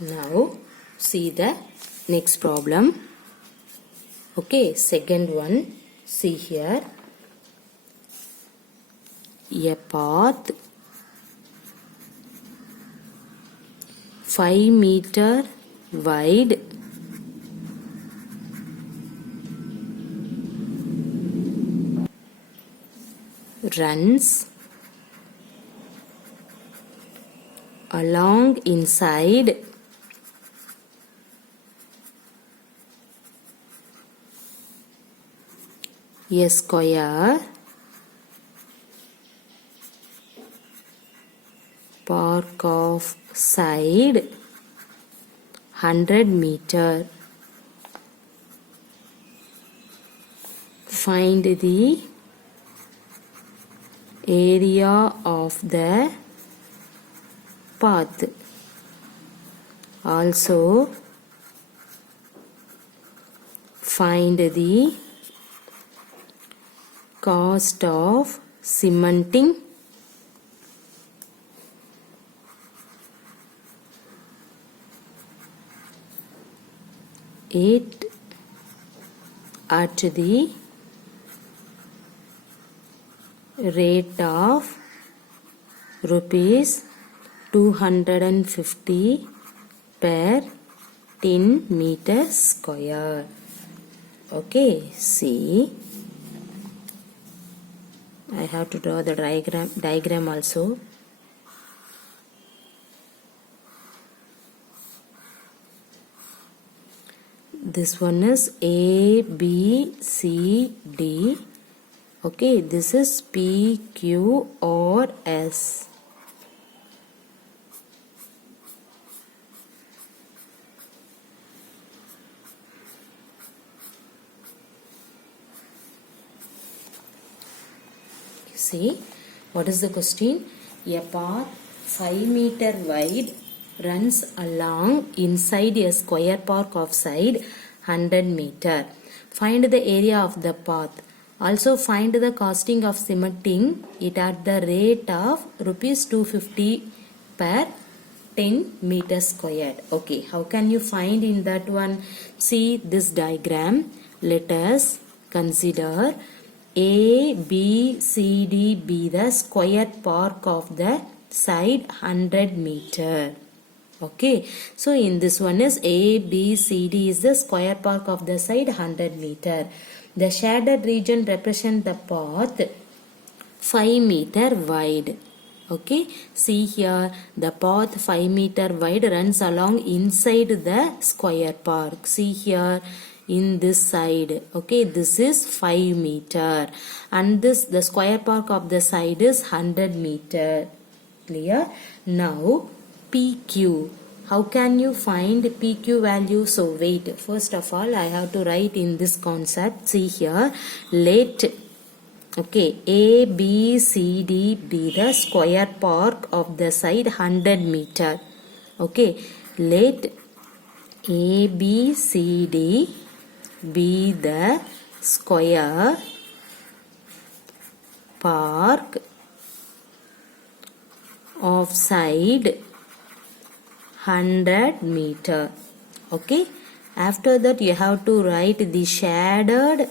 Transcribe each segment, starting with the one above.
Now see the next problem. Okay, second one. See here. A path 5 meter wide runs along inside a square park of side 100 meter. Find the area of the path. Also find the cost of cementing it at the rate of rupees 250 per 10 meters square. Okay, see, I have to draw the diagram also. This one is A, B, C, D. Okay, this is P, Q, or S. See, what is the question? A path 5 meter wide runs along inside a square park of side 100 meter. Find the area of the path. Also find the costing of cementing it at the rate of rupees 250 per 10 meters squared. Okay, how can you find in that one? See this diagram. Let us consider A, B, C, D be the square park of the side 100 meter. Okay, so in this one is A, B, C, D is the square park of the side 100 meter. The shaded region represent the path 5 meter wide. Okay, see here the path 5 meter wide runs along inside the square park. See here in this side. Okay, this is 5 meter and this the square park of the side is 100 meter. Clear? Now PQ. How can you find PQ value? So wait, first of all I have to write in this concept. See here, let okay A, B, C, D be the square park of the side 100 meter. Okay, let A, B, C, D be the square park of side 100 meter. Okay, after that you have to write the shaded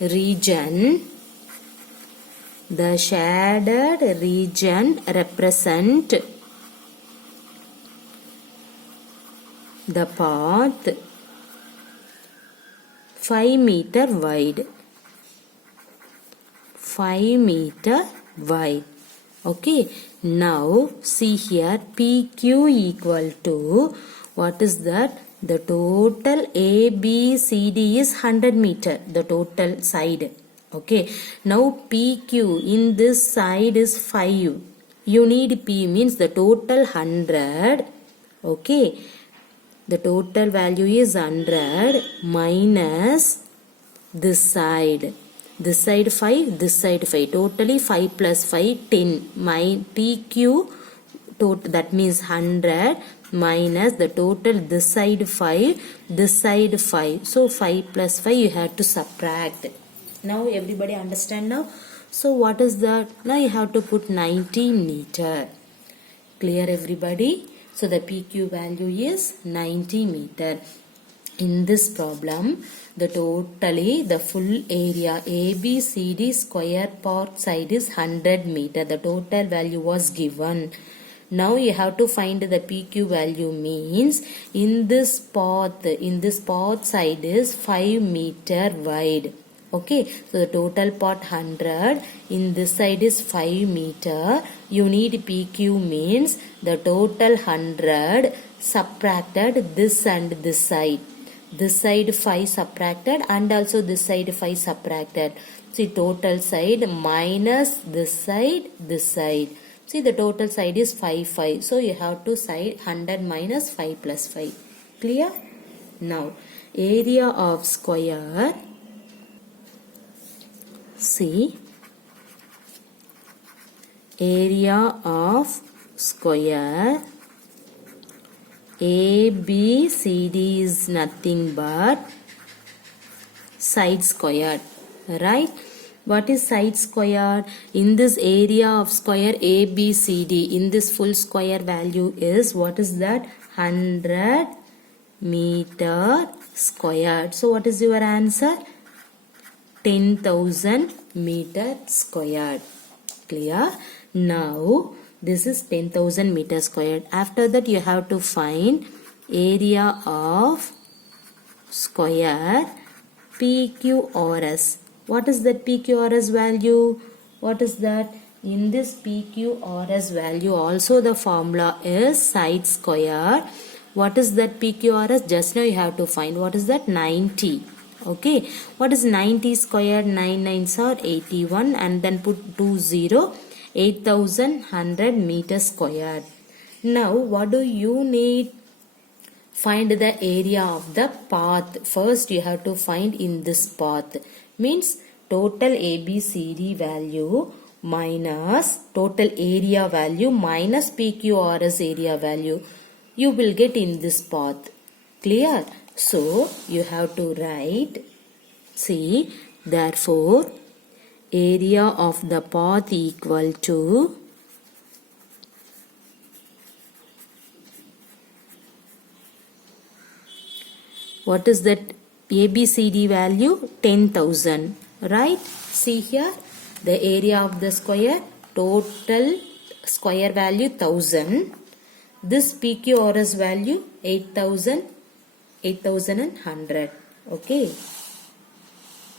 region. The shaded region represent the path 5 meter wide. 5 meter wide. Okay, now see here PQ equal to what is that? The total A, B, C, D is 100 meter, the total side. Okay, now PQ in this side is 5. You need P means the total 100. Okay, the total value is 100 minus this side. This side 5, this side 5. Totally 5 plus 5, 10. My PQ, that means 100 minus the total this side 5, this side 5. So 5 plus 5 you have to subtract. Now everybody understand now? So what is that? Now you have to put 90 meter. Clear everybody? So the PQ value is 90 meter. In this problem, the full area ABCD square part side is 100 meter. The total value was given. Now you have to find the PQ value, means in this path side is 5 meter wide. Okay, so the total part 100, in this side is 5 meter. You need PQ, means the total 100 subtracted this and this side. This side 5 subtracted and also this side 5 subtracted. See, total side minus this side, this side. See, the total side is 5. So you have to side 100 minus 5 plus 5. Clear? Now, area of square. See, area of square ABCD is nothing but side squared, right? What is side squared? In this area of square ABCD, in this full square value is, what is that? 100 meter squared. So what is your answer? 10,000 meter squared. Clear? Now this is 10,000 meter squared. After that you have to find area of square PQRS. What is that PQRS value? What is that? In this PQRS value also the formula is side square. What is that PQRS? Just now you have to find. What is that? 90. Okay. What is 90 squared? 9 9s are 81 and then put 20. 8,100 meters squared. Now what do you need? Find the area of the path. First you have to find in this path. Means total ABCD value minus total area value minus PQRS area value. You will get in this path. Clear? So you have to write. See, therefore area of the path equal to what is that ABCD value? 10,000, right? See here, the area of the square, total square value 1000. This PQRS value 8,000, 8,100. Okay.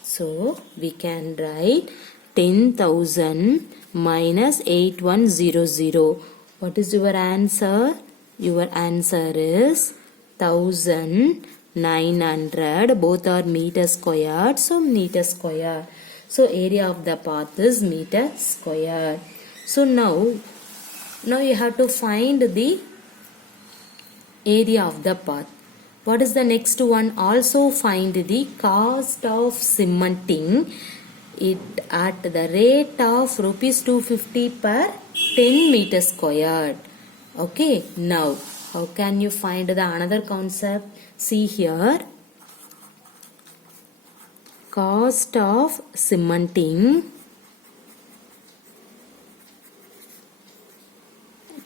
So we can write 10,000 minus 8100. What is your answer? Your answer is 1,900. Both are meter squared. So meter square. So area of the path is meter squared. So now you have to find the area of the path. What is the next one? Also find the cost of cementing it at the rate of rupees 250 per 10 meter squared. Okay. Now, how can you find the another concept? See here. Cost of cementing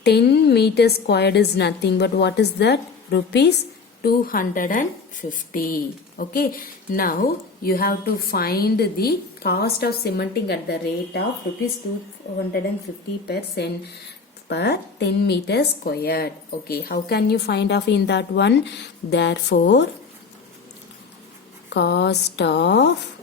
10 meters squared is nothing but what is that? Rupees 250. Okay. Now you have to find the cost of cementing at the rate of rupees 250 per 10 meters squared. Okay. How can you find off in that one? Therefore, cost of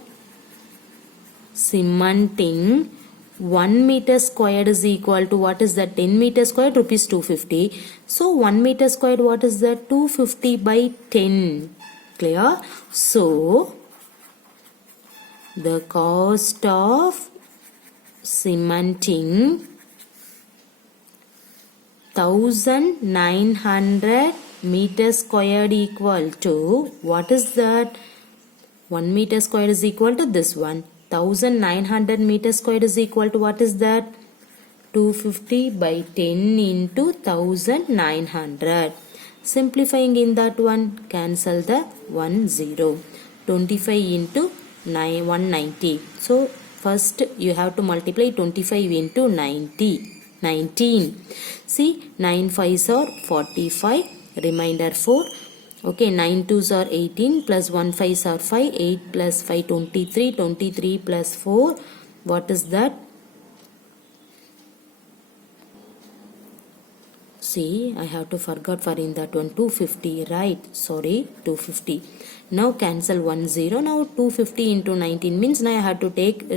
cementing 1 meter squared is equal to what is that? 10 meter squared rupees 250. So 1 meter squared, what is that? 250 by 10. Clear? So the cost of cementing 1,900 meter squared equal to what is that? 1 meter squared is equal to this one. 1,900 meter squared is equal to what is that? 250 by 10 into 1,900. Simplifying in that one, cancel the 1 0. 25 into 190. So first you have to multiply 25 into 90. 19. See, 9 5s are 45, remainder 4. Okay, 9 2s are 18, plus 1 5s are 5, 8 plus 5 23, 23 plus 4, what is that? See, I have to forgot for in that one 250, right? Sorry, 250. Now cancel 1 0. Now 250 into 19 means now I have to take,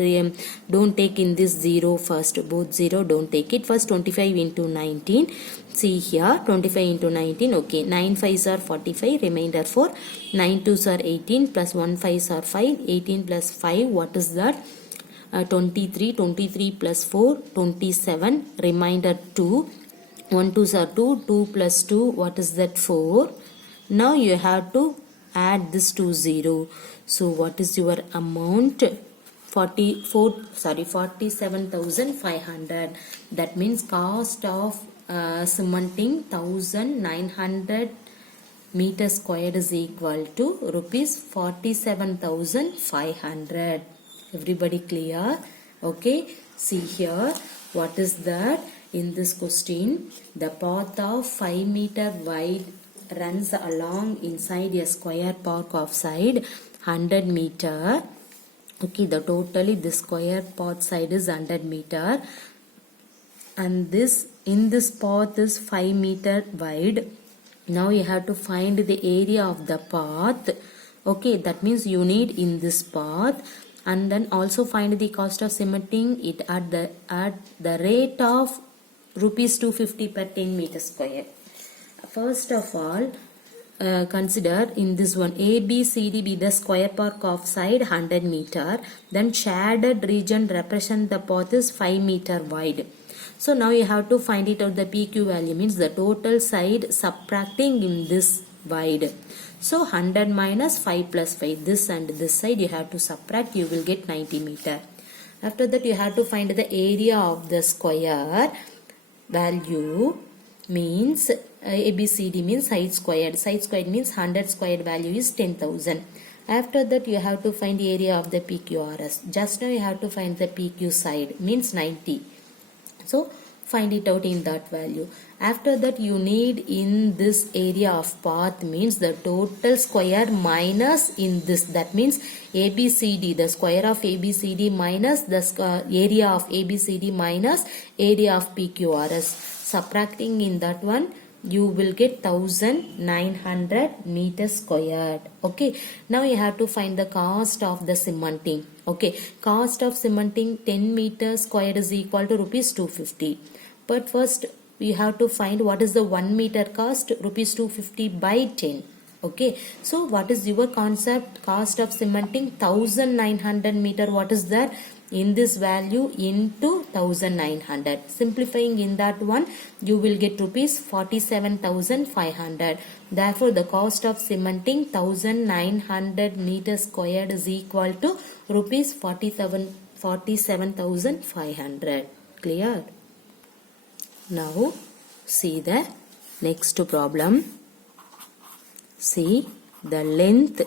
don't take in this 0 first. Both 0, don't take it. First 25 into 19. See here, 25 into 19. Okay, 9 5s are 45, remainder 4. 9 2s are 18, plus 1 5s are 5. 18 plus 5, what is that? 23, 23 plus 4, 27, remainder 2. 1 2s are 2, 2 plus 2, what is that? 4. Now you have to add this to 0. So what is your amount? 47,500. That means cost of cementing 1900 meter squared is equal to rupees 47,500. Everybody clear? Okay, see here, what is that? In this question, the path of 5 meter wide runs along inside a square park of side 100 meter. Okay, the totally this square path side is 100 meter, and this in this path is 5 meter wide. Now you have to find the area of the path. Okay, that means you need in this path, and then also find the cost of cementing it at the rate of rupees 250 per 10 meter square. First of all, consider in this one ABCD be the square park of side 100 meter. Then shaded region represent the path is 5 meter wide. So now you have to find it out the PQ value, means the total side subtracting in this wide. So 100 minus 5 plus 5, this and this side you have to subtract, you will get 90 meter. After that you have to find the area of the square. Value means ABCD means side squared. Side squared means 100 squared value is 10,000. After that you have to find the area of the PQRS. Just now you have to find the PQ side means 90. So find it out in that value. After that you need in this area of path means the total square minus in this. That means ABCD, the square of ABCD minus the area of ABCD minus area of PQRS. Subtracting in that one, you will get 1900 meters squared. Okay, now you have to find the cost of the cementing. Okay, cost of cementing 10 meters squared is equal to rupees 250. But first we have to find what is the 1 meter cost, rupees 250 by 10. Okay, so what is your concept? Cost of cementing 1900 meter, what is that? In this value into 1900. Simplifying in that one, you will get rupees 47,500. Therefore, the cost of cementing 1900 meters squared is equal to rupees 47,500. Clear? Now, see the next problem. See the length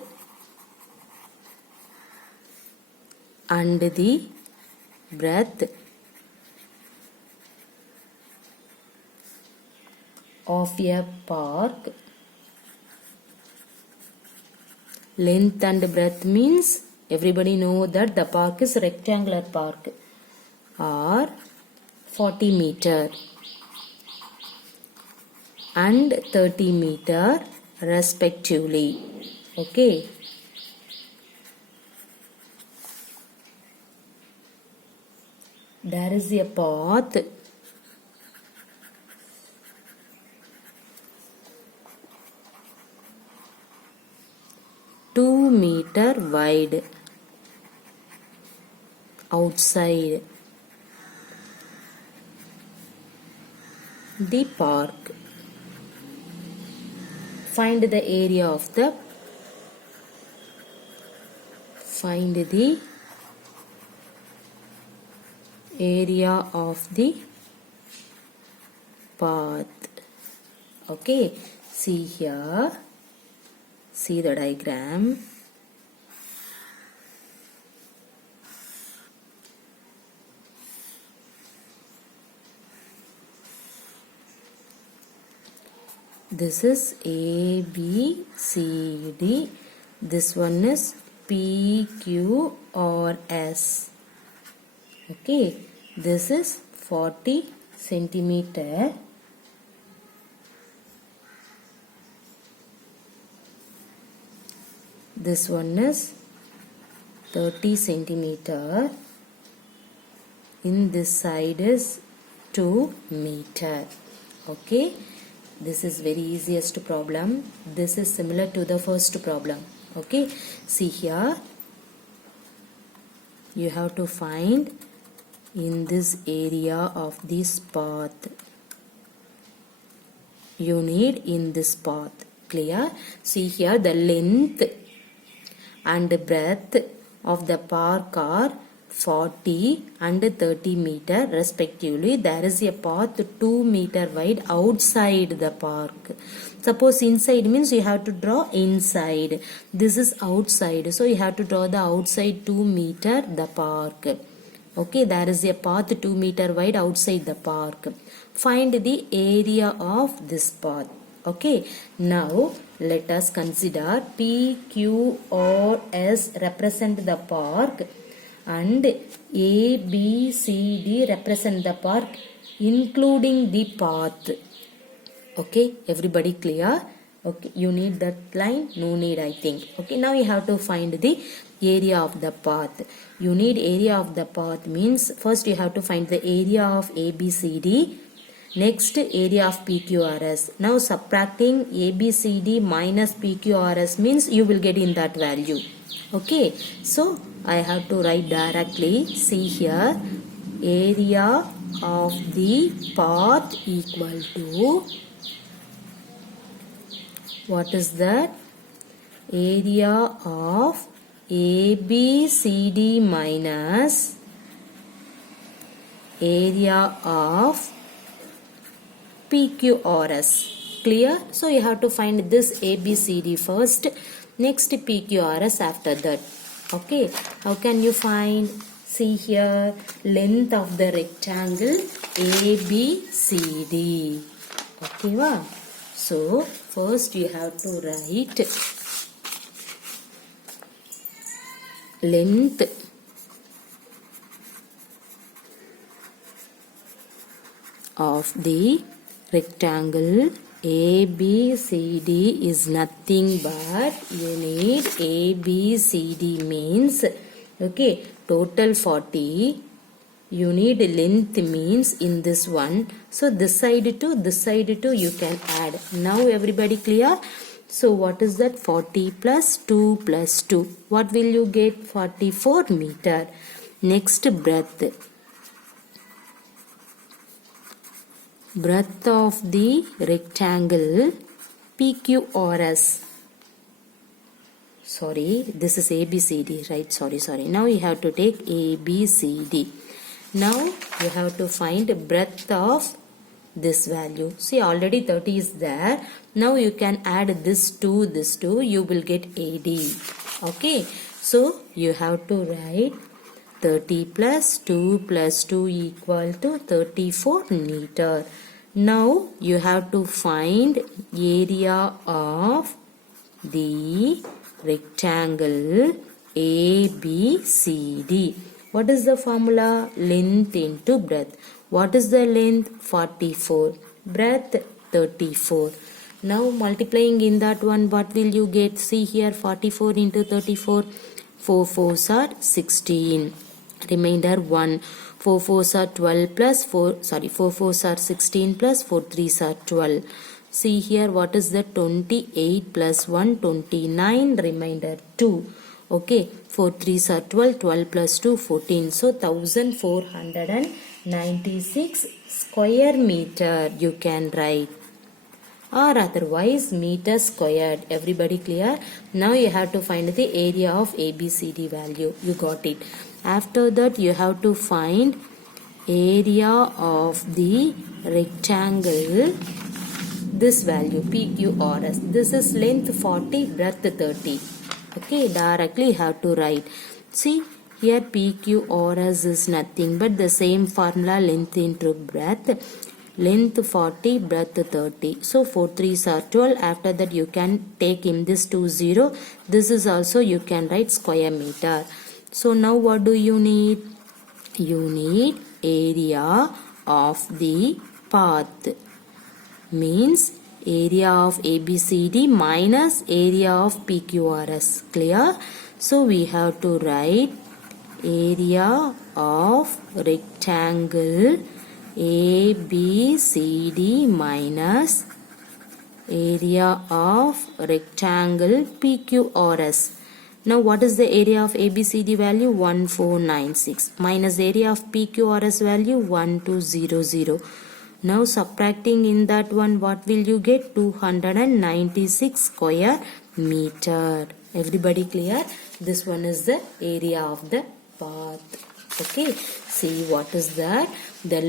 and the breadth of a park. Length and breadth means everybody know that the park is rectangular park, or 40 meter and 30 meter respectively. Okay. There is a path two meter wide outside the park. Find the area of the path. Okay, see here, see the diagram. This is A, B, C, D. This one is P, Q, or S. Okay, this is 40 centimeter. This one is 30 centimeter. In this side is 2 meter. Okay, this is very easiest problem. This is similar to the first problem. Okay, see here, you have to find in this area of this path. You need in this path. Clear? See here, the length and breadth of the park are 40 and 30 meter respectively. There is a path 2 meter wide outside the park. Suppose inside means you have to draw inside. This is outside, so you have to draw the outside 2 meter the park. Okay, there is a path 2 meter wide outside the park. Find the area of this path. Okay, now let us consider P, Q, or S represent the park and A, B, C, D represent the park including the path. Okay, everybody clear? Okay, you need that line? No need, I think. Okay, now you have to find the area of the path. You need area of the path means first you have to find the area of ABCD. Next, area of PQRS. Now subtracting ABCD minus PQRS means you will get in that value. Okay, so I have to write directly. See here, area of the path equal to, what is that? Area of ABCD minus area of PQRS. Clear? So you have to find this ABCD first, next PQRS after that. Okay, how can you find? See here, length of the rectangle ABCD. Okay, wow. So first you have to write length of the rectangle ABCD is nothing but you need ABCD means, okay, total 40. You need length means in this one. So this side to you can add. Now everybody clear? So what is that? 40 plus 2 plus 2. What will you get? 44 meter. Next, breadth. Breadth of the rectangle PQRS. Sorry, this is ABCD, right? Sorry. Now you have to take ABCD. Now you have to find breadth of this value. See, already 30 is there. Now you can add this to, you will get AD. Okay, so you have to write 30 plus 2 equal to 34 meter. Now you have to find area of the rectangle ABCD. What is the formula? Length into breadth. What is the length? 44. Breadth 34. Now multiplying in that one, what will you get? See here, 44 into 34. 4 4s are 16. Remainder 1. 4 4s are 12 plus 4 4s are 16 plus 4 3s are 12. See here, what is the 28 plus 1? 29. Remainder 2. Okay, 4 3s are 12. 12 plus 2 14. So 1496 square meter you can write, or otherwise meter squared. Everybody clear? Now you have to find the area of ABCD value. You got it. After that you have to find area of the rectangle, this value PQRS. This is length 40, breadth 30. Okay, directly you have to write. See here, PQRS is nothing but the same formula, length into breadth. length 40, breadth 30. So 4 3s are 12. After that you can take in this 2 0. This is also you can write square meter. So now what do you need? You need area of the path. Means area of ABCD minus area of PQRS. Clear? So we have to write area of rectangle ABCD minus area of rectangle PQRS. Now what is the area of ABCD value? 1496 minus area of PQRS value 1200. Now subtracting in that one, what will you get? 296 square meter. Everybody clear? This one is the area of the path. Okay, see what is that? The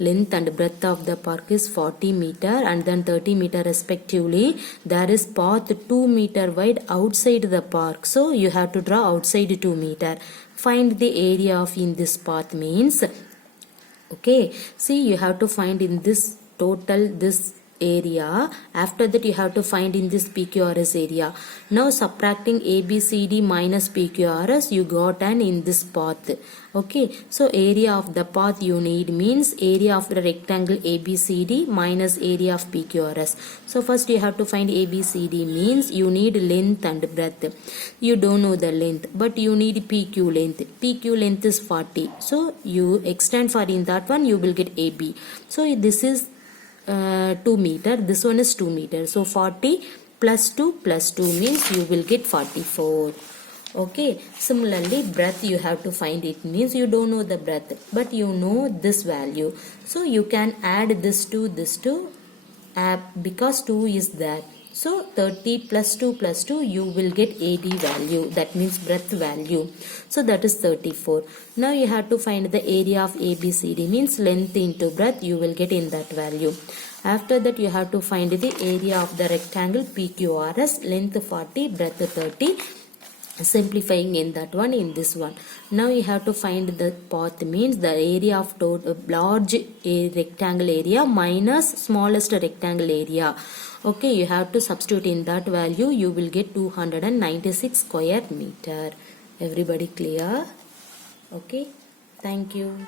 length and breadth of the park is 40 meter and then 30 meter respectively. There is path 2 meter wide outside the park. So you have to draw outside 2 meter. Find the area of in this path means, okay, see you have to find in this total this area. After that you have to find in this PQRS area. Now subtracting ABCD minus PQRS, you got an in this path. Okay, so area of the path you need means area of the rectangle ABCD minus area of PQRS. So first you have to find ABCD means you need length and breadth. You don't know the length but you need PQ length. PQ length is 40. So you extend for in that one, you will get AB. So this is 2 meter, this one is 2 meter. So 40 plus 2 means you will get 44. Okay, similarly breadth you have to find. It means you don't know the breadth but you know this value. So you can add this to because 2 is there. So 30 plus 2 you will get AD value, that means breadth value. So that is 34. Now you have to find the area of ABCD means length into breadth, you will get in that value. After that you have to find the area of the rectangle PQRS, length 40, breadth 30. Simplifying in that one, in this one. Now you have to find the path means the area of large rectangle area minus smallest rectangle area. Okay, you have to substitute in that value, you will get 296 square meter. Everybody clear? Okay, thank you.